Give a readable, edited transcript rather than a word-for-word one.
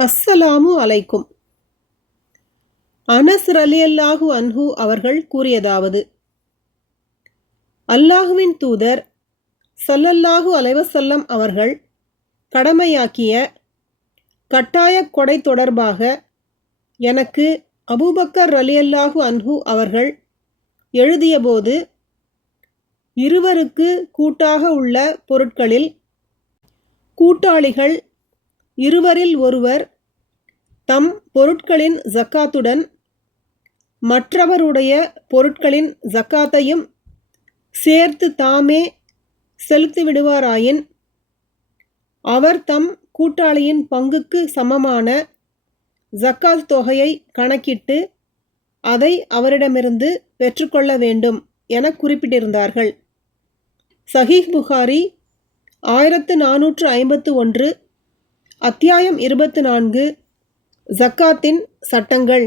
அஸ்ஸலாமு அலைக்கும். அனஸ் ரலியல்லாஹு அன்ஹு அவர்கள் கூறியதாவது, அல்லாஹுவின் தூதர் ஸல்லல்லாஹு அலைஹி வஸல்லம் அவர்கள் கடமையாக்கிய கட்டாயக் கொடை தொடர்பாக எனக்கு அபூபக்கர் ரலியல்லாஹு அன்ஹு அவர்கள் எழுதியபோது, இருவருக்கு கூட்டாக உள்ள பொருட்களில் கூட்டாளிகள் இருவரில் ஒருவர் தம் பொருட்களின் ஜக்காத்துடன் மற்றவருடைய பொருட்களின் ஜக்காத்தையும் சேர்த்து தாமே செலுத்திவிடுவாராயின், அவர் தம் கூட்டாளியின் பங்குக்கு சமமான ஜக்காத் தொகையை கணக்கிட்டு அதை அவரிடமிருந்து பெற்றுக்கொள்ள வேண்டும் என குறிப்பிட்டிருந்தார்கள். சஹீஹ் புகாரி 1451, அத்தியாயம் 24, ஜக்காத்தின் சட்டங்கள்.